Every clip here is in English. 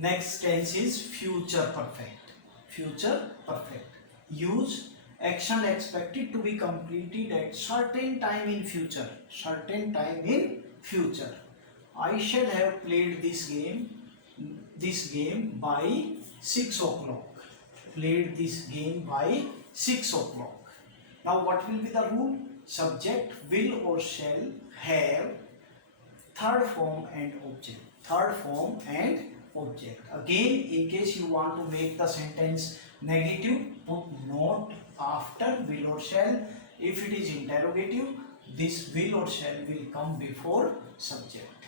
Next tense is future perfect. Future perfect. Use action expected to be completed at certain time in future. Certain time in future. I shall have played this game by 6 o'clock. Played this game by 6 o'clock. Now what will be the rule? Subject will or shall have third form and object. Third form and object. Again, in case you want to make the sentence negative, put not after will or shall. If it is interrogative, this will or shall will come before subject.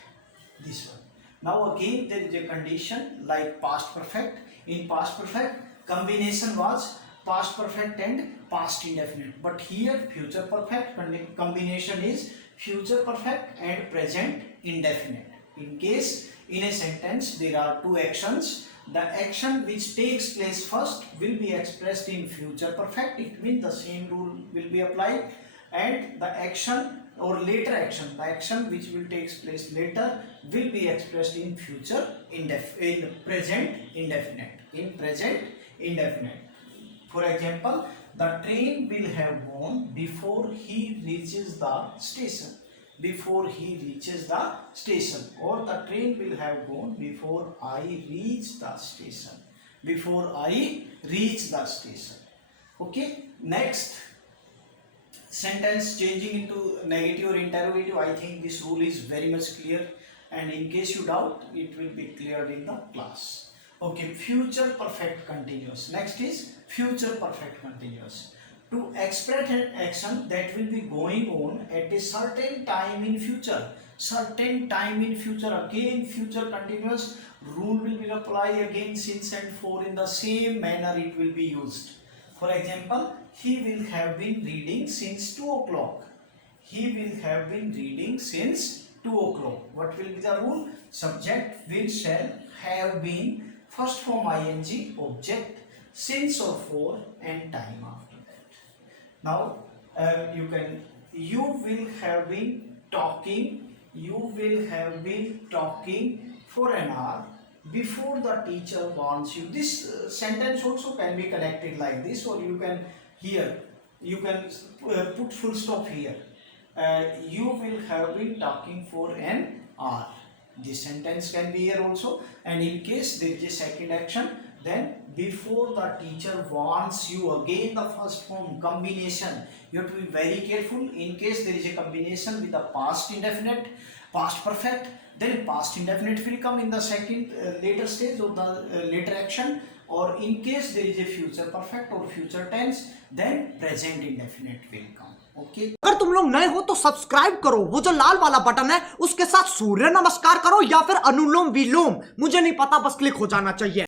This one. Now again there is a condition like past perfect. In past perfect, combination was past perfect and past indefinite. But here future perfect combination is future perfect and present indefinite. In case in a sentence there are two actions, the action which takes place first will be expressed in future perfect. It means the same rule will be applied, and the action or later action, the action which will take place later will be expressed in future in present indefinite. In present indefinite. For example, the train will have gone before he reaches the station. Before he reaches the station, or the train will have gone before I reach the station. Before I reach the station. Okay. Next sentence changing into negative or interrogative. I think this rule is very much clear, and in case you doubt, it will be cleared in the class. Okay, future perfect continuous. Next is future perfect continuous. To express an action that will be going on at a certain time in future. Certain time in future. Again, future continuous rule will be applied again, since and for in the same manner it will be used. For example, he will have been reading since 2 o'clock. He will have been reading since 2 o'clock. What will be the rule? Subject will shall have been, first form ing, object, since or for, and time after. Now you will have been talking for an hour before the teacher warns you. This sentence also can be connected like this, or you can put full stop here. You will have been talking for an hour. This sentence can be here also, and in case there is a second action, then before the teacher warns you, again the first form combination. You have to be very careful. In case there is a combination with the past indefinite, past perfect, then past indefinite will come in the second later stage or the later action, or in case there is a future perfect or future tense, then present indefinite will come. Okay. अगर तुम लोग नए हो तो subscribe करो, वो जो लाल वाला बटन है उसके साथ सूर्य नमस्कार करो या फिर अनुलोम विलोम, मुझे नहीं पता, बस क्लिक हो जाना चाहिए।